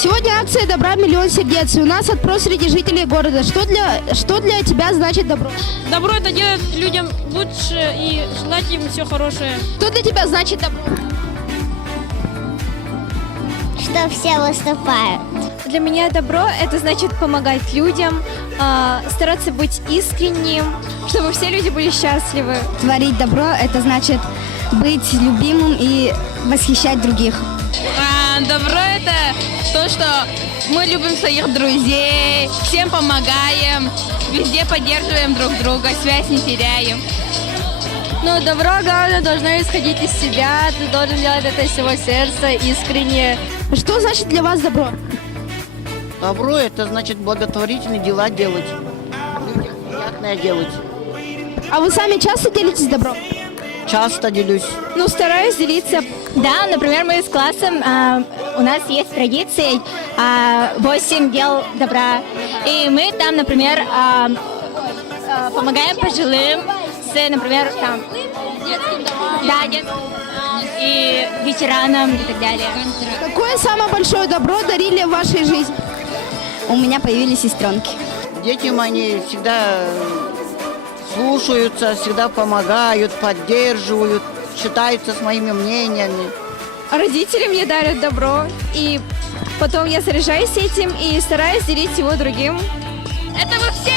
Сегодня акция добра «Миллион сердец». И у нас опрос среди жителей города. Что для тебя значит добро? Добро — это делать людям лучше и желать им все хорошее. Что для тебя значит добро? Что все выступают. Для меня добро – это значит помогать людям, стараться быть искренним, чтобы все люди были счастливы. Творить добро – это значит быть любимым и восхищать других. Добро — это то, что мы любим своих друзей, всем помогаем, везде поддерживаем друг друга, связь не теряем. Но добро, главное, должно исходить из себя, ты должен делать это из всего сердца, искренне. Что значит для вас добро? Добро – это значит благотворительные дела делать, людям приятное делать. А вы сами часто делитесь добром? Часто делюсь. Ну, стараюсь делиться. Да, например, мы с классом, у нас есть традиция 8 дел добра. И мы там, например, помогаем пожилым с, например, там, детским и ветеранам и так далее. Какое самое большое добро дарили в вашей жизни? У меня появились сестренки. Дети мои всегда слушаются, всегда помогают, поддерживают, считаются с моими мнениями. Родители мне дарят добро, и потом я заряжаюсь этим и стараюсь делить его другим. Это мы все!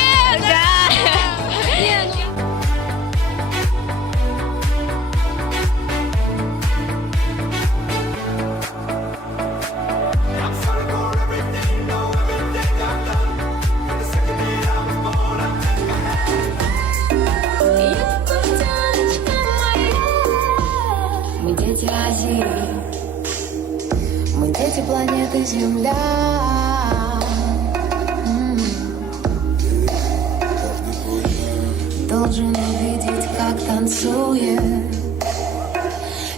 Мы дети Азии, мы дети планеты Земля. Должен увидеть, как танцует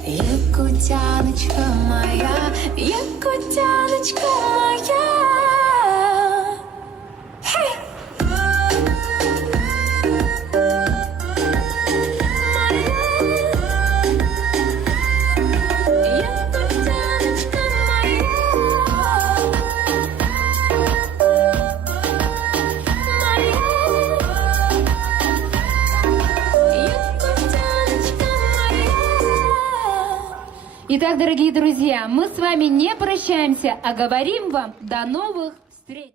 якутяночка моя, якутяночка моя. Итак, дорогие друзья, мы с вами не прощаемся, а говорим вам до новых встреч!